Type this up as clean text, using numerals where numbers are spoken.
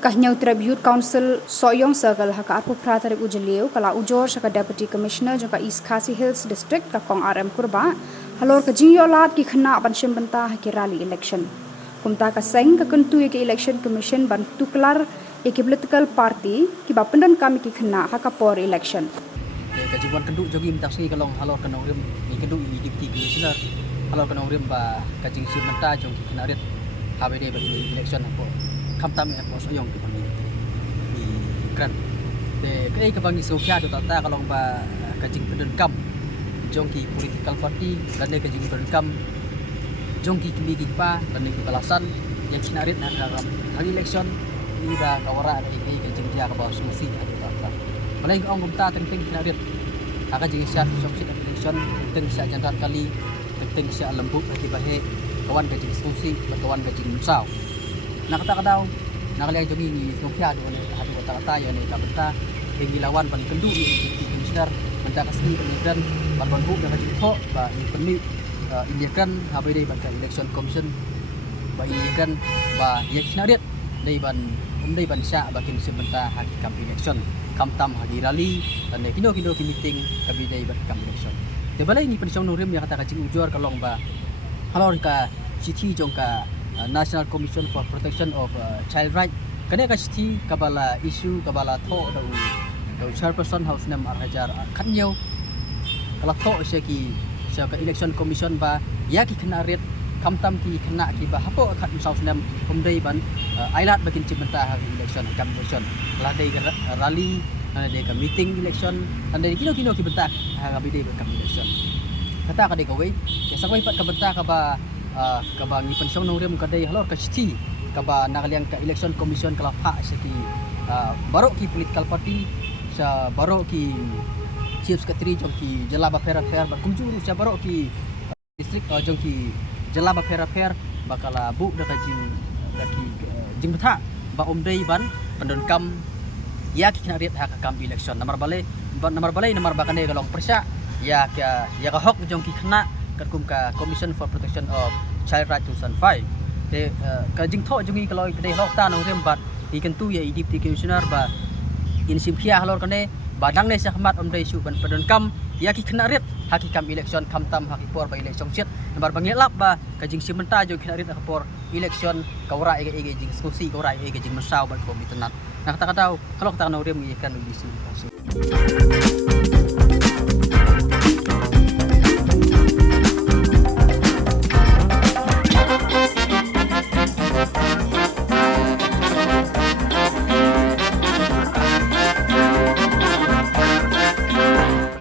Kahnyau Tribute Council Soyong Circle haka arpu pratarip ujaleu kala ujor saka Deputy Commissioner jangka East Khasi Hills District ka Kong RM Kurba halor ka jingyolat ki khana ban shimbanta ki rally election. Kumta ka seng ka kentu ki election commission ban tuklar ki political party ki bapendan kami ki khana haka por election. Kajian keduk jogi minta segi kalau halor kena urim ni keduk Deputy Commissioner halor kena urim ba kajing shimbanta jong ki kena rit habede bagi election apa. Kam tami apa soyong tu bagi di kran de kai ka bangi sokya do tata kalong ba kajing pedun kam jongki political party dan de kajing pedun kam jongki kimi ki pa dan de balasan yang sinarit dalam hari election ni ba kawara de kai kajing dia ka ba sumusi adu tata malai ong gumta teng sinarit aka jing syat soksit election teng sya janrat kali teng sya lembut bagi bahe kawan kajing sumusi kawan kajing musau nak kata daw nakaliang jogi ni sokya do ni hadu kata tayo ni kabenta pengilawan ban kendu ni komisioner menta kasni pengiran ban bu da jitho ba ni permi indiakan habede ban election commission ba indiakan ba yakna det dei ban umdei ban sya ba kin sementa hak kam election kam tam hagi rally dan kindo ki meeting kabidei ban kam election de balai ni pensong nurim ya kata kacing ujor kalong ba halor ka cici jongka National Commission for Protection of Child Rights. Kene ka siti kabala issue kabala tho do chairperson house nam arhajar khanyo kala tho seki sa ka election commission ba ya ki khna ret kamtam ki khna ki ba hapo khat house nam humdei ban ailat bakin cimenta ha election kam election la dei rally dei ka meeting election dan dei kino ki benta ha bidei kam election kata ka dei ka wei ya sakwai pat ka benta ka ba kaba ni pensong nongriam kadai halor ka citi kaba nakaliang ka election commission kala pha seki baro ki political party sa baro ki chief secretary jong ki jalaba fair bar kumjuru sa baro ki district jong ki jalaba fair bakala bu da kajing da ki jing betha ba omdei ban pendon kam ya ki kena riat hak kam election nomor balai nomor bakane galong persa ya ka hok jong ki kena kum ka Commission for Protection of Child Rights 2005 de ka jing tho jungi kalau kedai hok ta nong rem bat ikan tu ya Deputy Commissioner ba in simkhia halor kane badang ne sahmat omdai su ban pedon kam ya ki kena ret haki kam election kam tam haki por ba election set nomor bangelap ba ka jing simenta jo kena ret por election kawra ege jing diskusi kawra ege jing mesau ba ko mitenat nah kata-kata kalau kata nong rem ikan di sini